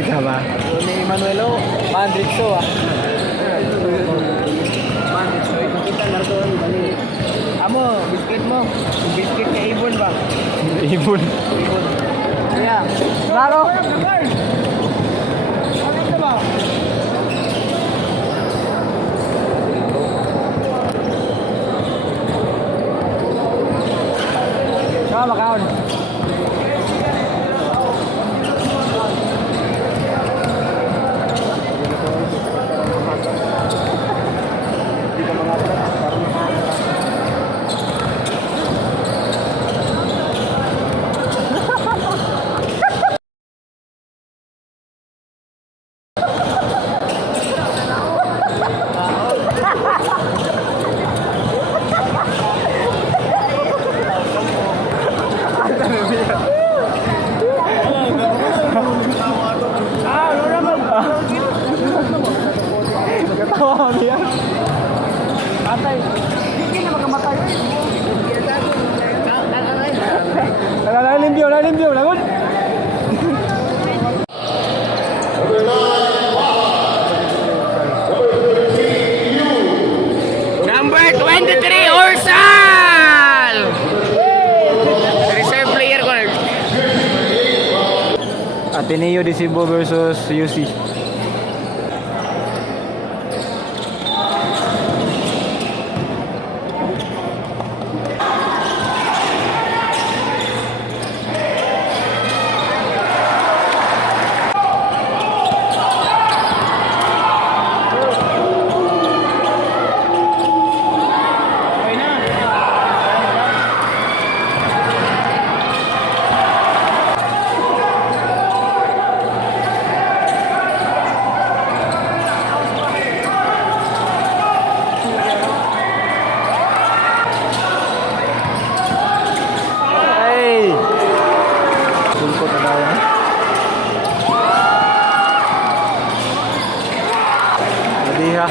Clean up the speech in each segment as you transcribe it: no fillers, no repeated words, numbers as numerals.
Ito ba? Ni Manuelo, Mandritso ah. Mandritso, kita narto ang bali. Amo, biscuit mo. Biscuit na ibon ba? Ibon. Ibon. Kaya, klaro. Ano ba? Siya, makaon. Nagkatawa ko niya. Atay. Hindi na makamatay. Nalimbyo, lagun. Number 23, Orsal! Reserve player ko. Ateneo de Cebu versus UC. Diha.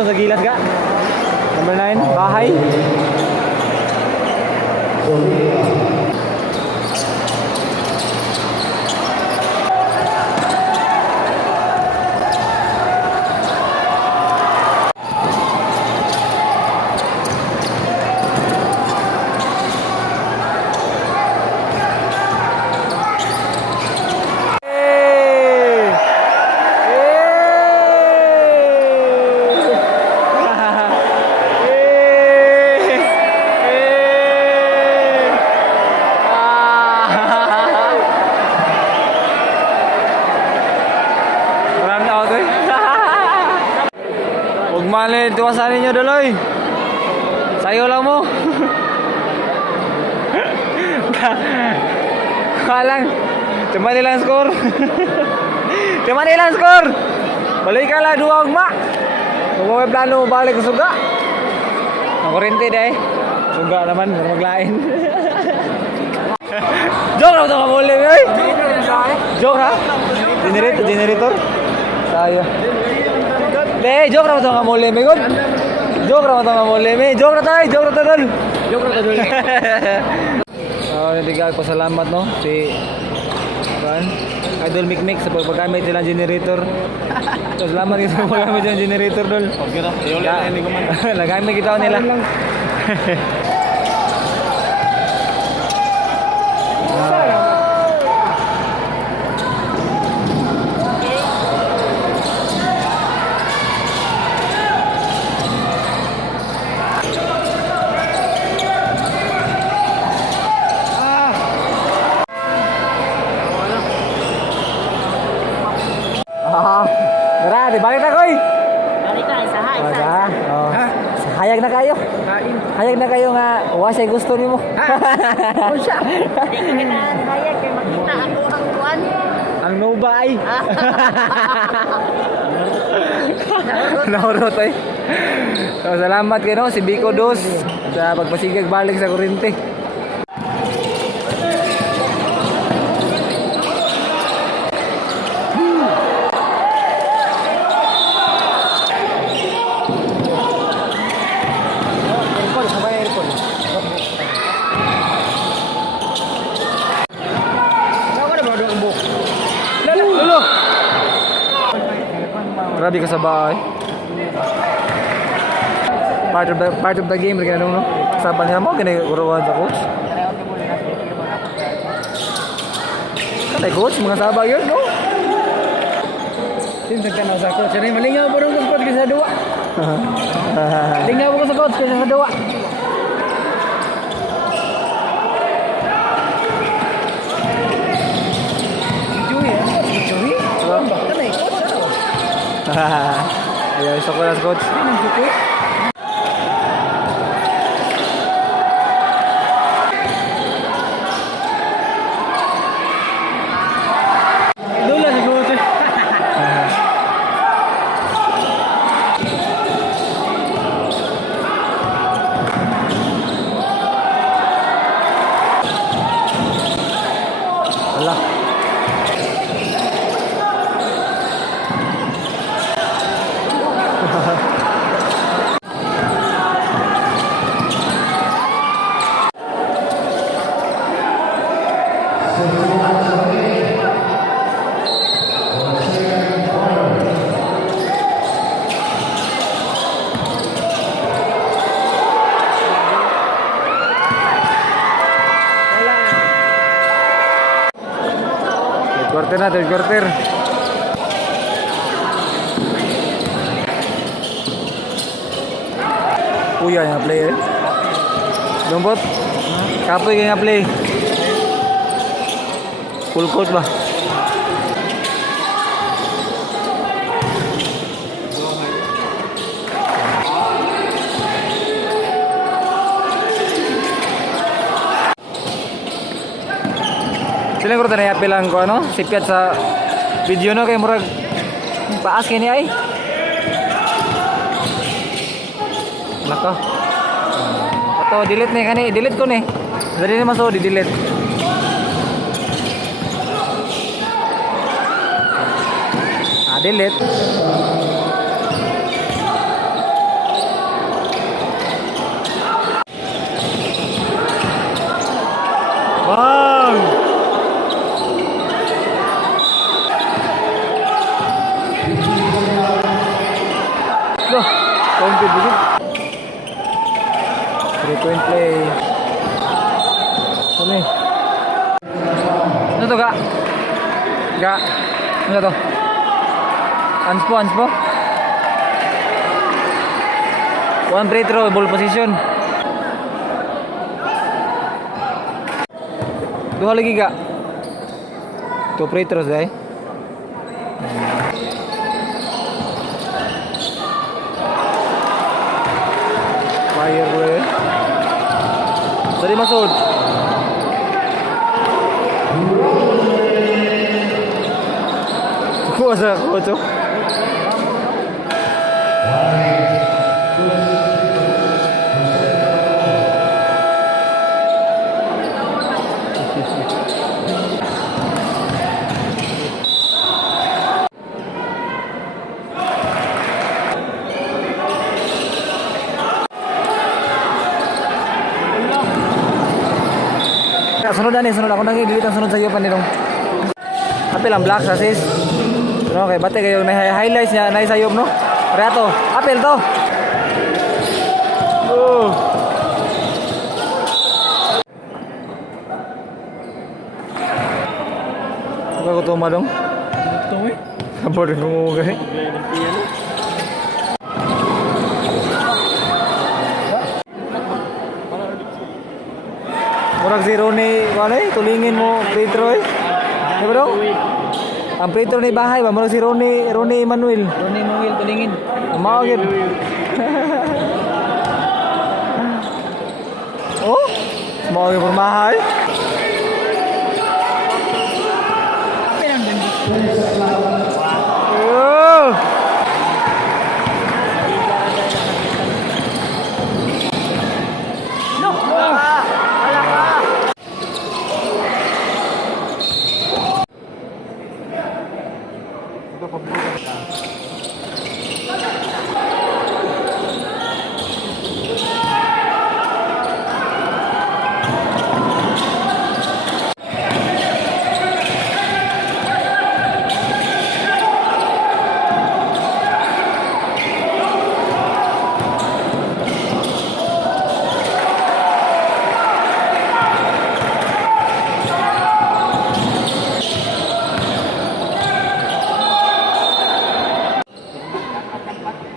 Sa gilas ka? Number 9, bahay. Malit, tuwasanin nyo daloy. Sayo lang mo. Kalang. Cuma nilang skor. Cuma nilang skor. Balik ka lang, 2 ugma. Kung may plano balik ke suga. Ang kurente deh. Suga naman, maglain. Joke na ito ka muli, oy. Joke ha? Generator? Tayo. De, joke na ito ka muli, may god. Joke na ito ka muli, may. Joke na tayo, tol. Joke na tadul. Natigag pa salamat no si kan Idol Mikmik sa paggamit silang generator. So, salamat kita sa paggamit ng generator dol. Okay ra. Ayun lang ni ko man. Nagamit kita nila. Dara, di balik na koy. Balik na, isa ha, isa. Isa. Oh. Hayag na kayo. Kain. Hayag na kayo nga wasay gusto nimo. Unsa? Hindi ko kailangan kaya kaya makita ako ang kuwan. Ang Nova ay. Naurot ay. So, salamat kayo no si Biko Dos sa pagpasigag balik sa kuryente. Aircon, sabay aircon. Ako na ba ang buhok? Lolo. Grabe ka sa bahay. Part of the game rin ganun no. Saban nga mo ganay uruan sa coach. Kanay coach mga sabag yun no. Sin tanaw sa coach. Ani malingaw po ron coach sa duwa. Lingaw ko sa coach sa duwa. Cuy, cuy. Kanay coach ano? Ayan, isa ko na sa coach. Kanang cuy. Dula sa coach. Ala. Third quarter. Kuya yang play eh. Dompot. Kapoy yang play. Full court ba? Sila ko na yapilang ko ano, sipiat sa video no kay murag paas kini ay. Nako. Ato delete ni kani, delete ko ni. Dali ni maso di-delete. Delete. Bang. Loh, konti begini. Frequent play. Ini. Ano to, Kak? Kak, ano to? Anspo. One free throw, ball position. Dua lagi, Kak. Two free throws, dai. Fire gue. Dari Masud. Kuasa kuat. Sunod ani, sunod ako nang gilit ang sunod sa iyo panilong. Apil ang black sa sis. No, kay bate kayo na highlights niya na sayop no. Reato, apil to. Oh. Ako ko tumadong. Ito eh. Kabor ko mo gay. Murag zero ni ano eh, tulingin mo Petro eh. Di ba daw? Ang Petro ni bahay ba? Murag si Ronnie Emmanuel. Ronnie Manuel tulingin. Mao gid. Oh? Mao gid pormahay. Pirang ganda. Oh! No. Ala ka.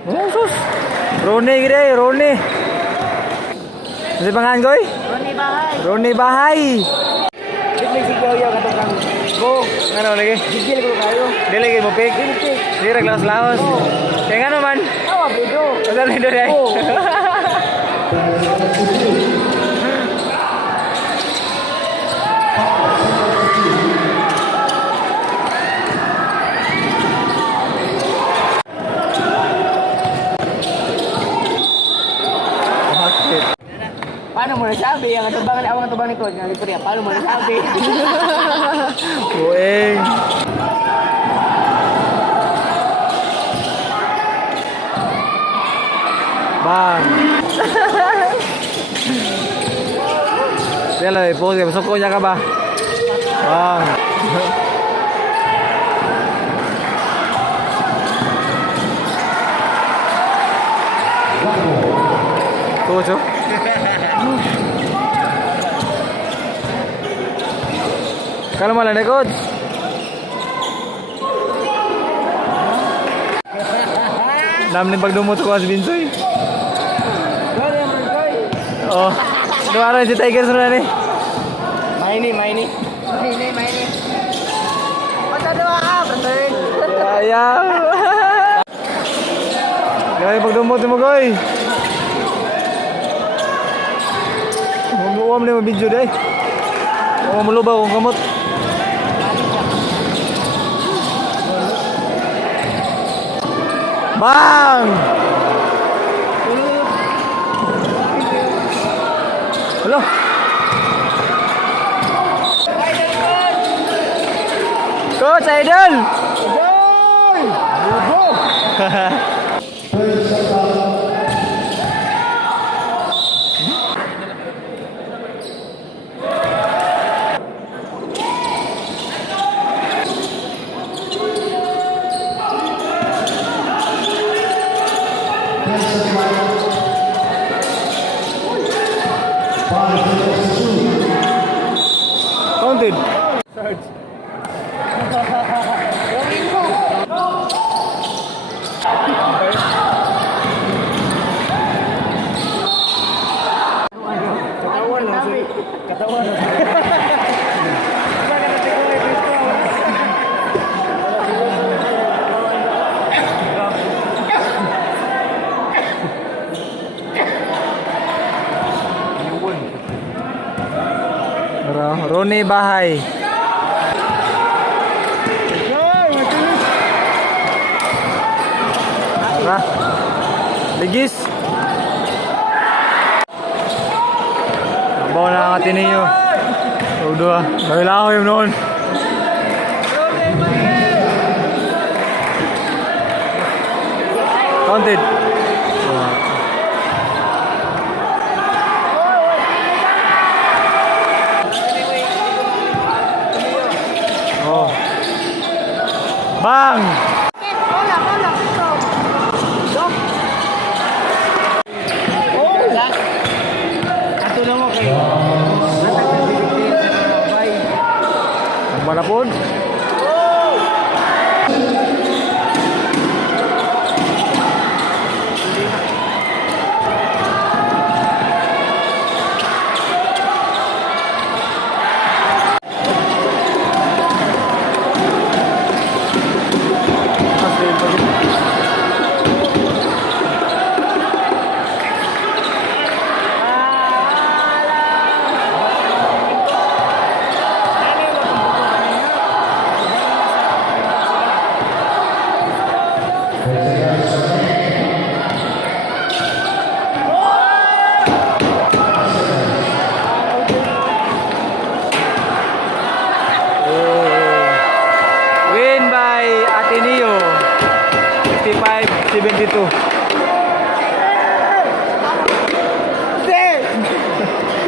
Oh, sus. Ronnie gede, Ronnie. Kasi pangalan ko eh? Ronnie Bahay. Ronnie Bahay. Biglang sigaw yaw katong kang go. Ano lagi? Gigil ko kayo. Dili lagi mo pick. Pick. Dili laos-laos. Kaya nga naman. Awa bido. Kasal ni Doray. Oh. Bakit? Paano mo nasabi ang atubang ni Coach ng Victoria? Paano mo nasabi? Bueng. Bang. Dela de post, besok ko niya ka ba? Bang. Coach, oh. Kalau malah deh, Coach. Nam ni pagdumot ko si Binsoy. Oh. Duara si Tiger sudah nih. Maini. Patadwa ka, patay. Ya. Gaya pagdumot mo, Goy. Umuwam na yung video deh. Malubaw kung kamot. Bang! Hello? Coach Idol! Counted. Katawan lang. Ronnie Bahay. Tara. Ligis. Bawa na ang atin ninyo. Udah, lahoy noon. Counted. Oh. Bang! Hola, hola, ito. Ato lang mo kayo. Natag na bigit. Bye. Ang malapon. Win by Ateneo 55-72.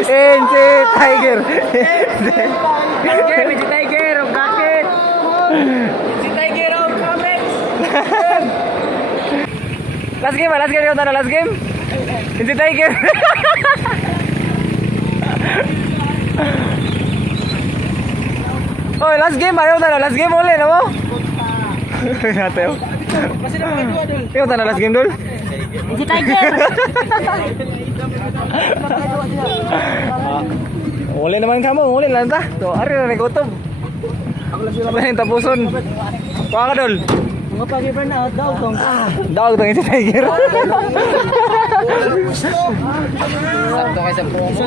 NC Tiger. Tiger, si Tiger, ang bracket. Si Tiger, ang comics. Last game, yung tanong, last game. NC Tiger. Oh, last game, ayaw tanong, last game ulit, no mo? Natayo. Kasi naman ito, Adol. Yung tanong, last game dul. Si Tiger. Uli naman kamu, uli lang ta. So, ari na nagutom. Ako lang sila. Wala yung tapuson. Kuha ka dul. Mga pag-iban na, daw tong. Dawag itong NC Tiger. Sakto kayo sa promo.